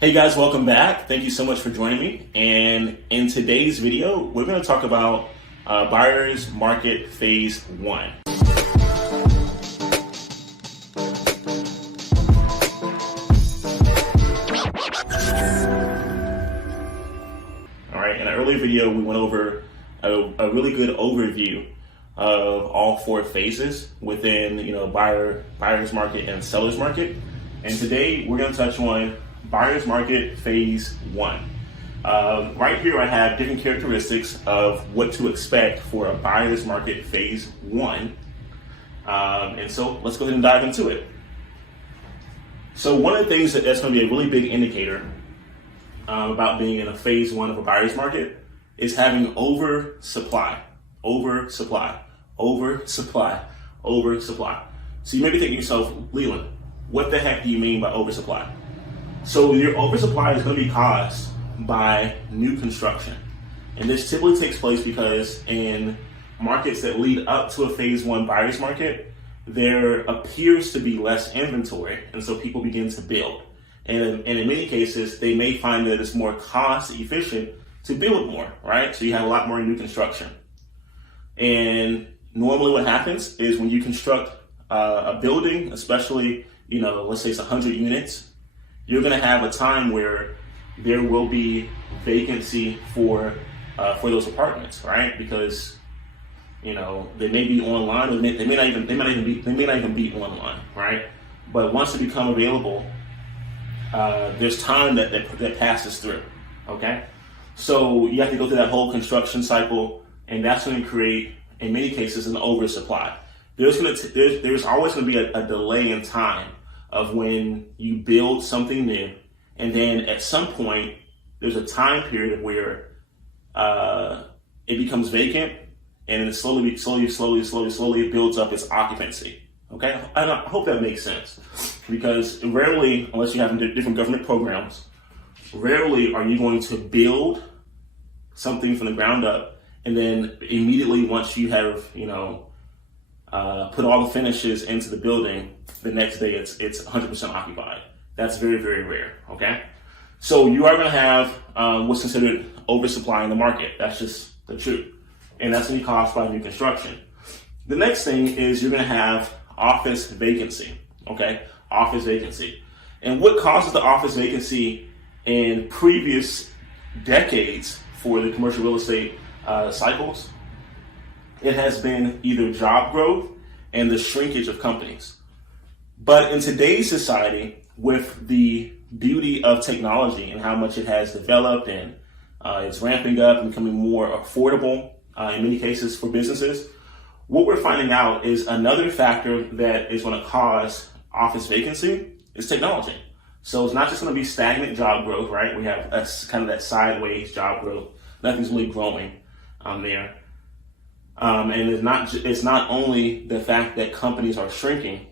Hey guys, welcome back. Thank you so much for joining me. And in today's video, we're going to talk about buyer's market phase one. All right, in an earlier video, we went over a really good overview of all four phases within, buyer's market and seller's market. And today we're going to touch on buyer's market phase one. Right here I have different characteristics of what to expect for a buyer's market phase one. And so let's go ahead and dive into it. So one of the things that's going to be a really big indicator about being in a phase one of a buyer's market is having oversupply. So you may be thinking to yourself, Leland, what the heck do you mean by oversupply? So your oversupply is going to be caused by new construction. And this typically takes place because in markets that lead up to a phase one buyer's market, there appears to be less inventory. And so people begin to build. And in many cases, they may find that it's more cost efficient to build more, right? So you have a lot more new construction. And normally what happens is when you construct a building, especially, let's say it's 100 units, you're going to have a time where there will be vacancy for those apartments, right? Because they may be online, or they may not even be online, right? But once they become available, there's time that passes through. Okay, so you have to go through that whole construction cycle, and that's going to create, in many cases, an oversupply. There's always going to be a delay in time of when you build something new, and then at some point there's a time period where it becomes vacant, and then it slowly builds up its occupancy. Okay, I hope that makes sense, because rarely, unless you have different government programs, rarely are you going to build something from the ground up, and then immediately once you have put all the finishes into the building, the next day it's 100% occupied. That's very, very rare, okay? So you are gonna have what's considered oversupply in the market. That's just the truth. And that's gonna be caused by new construction. The next thing is you're gonna have office vacancy, okay? Office vacancy. And what causes the office vacancy in previous decades for the commercial real estate cycles? It has been either job growth and the shrinkage of companies. But in today's society, with the beauty of technology and how much it has developed, and it's ramping up and becoming more affordable in many cases for businesses, what we're finding out is another factor that is going to cause office vacancy is technology. So it's not just going to be stagnant job growth, right? We have kind of that sideways job growth. Nothing's really growing there. And it's not only the fact that companies are shrinking,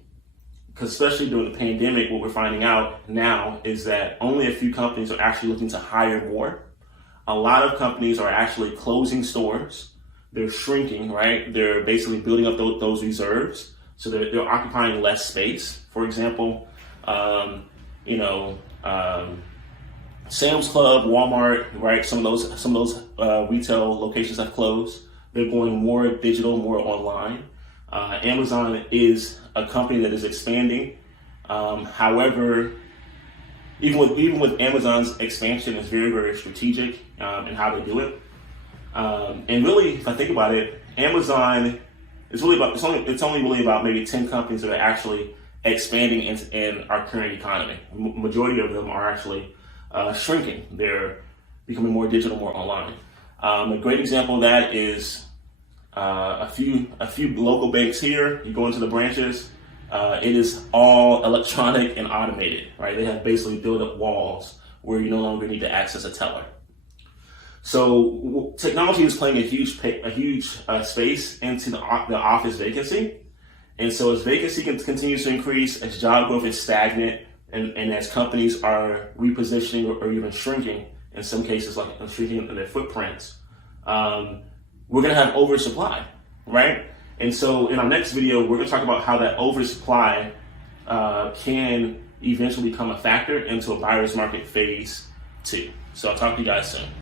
because especially during the pandemic, what we're finding out now is that only a few companies are actually looking to hire more. A lot of companies are actually closing stores. They're shrinking, right? They're basically building up those reserves. So they're occupying less space. For example, Sam's Club, Walmart, right? Some of those retail locations have closed. They're going more digital, more online. Amazon is a company that is expanding. However, even with Amazon's expansion, it's very, very strategic in how they do it. And really, if I think about it, Amazon is really it's only really about maybe 10 companies that are actually expanding in our current economy. Majority of them are actually shrinking. They're becoming more digital, more online. A great example of that is a few local banks here. You go into the branches, it is all electronic and automated, right? They have basically built up walls where you no longer need to access a teller. So technology is playing a huge space into the office vacancy. And so as vacancy continues to increase, as job growth is stagnant, and as companies are repositioning or even shrinking, in some cases like shrinking their footprints, we're going to have oversupply, right? And so in our next video, we're going to talk about how that oversupply can eventually become a factor into a buyer's market phase 2. So I'll talk to you guys soon.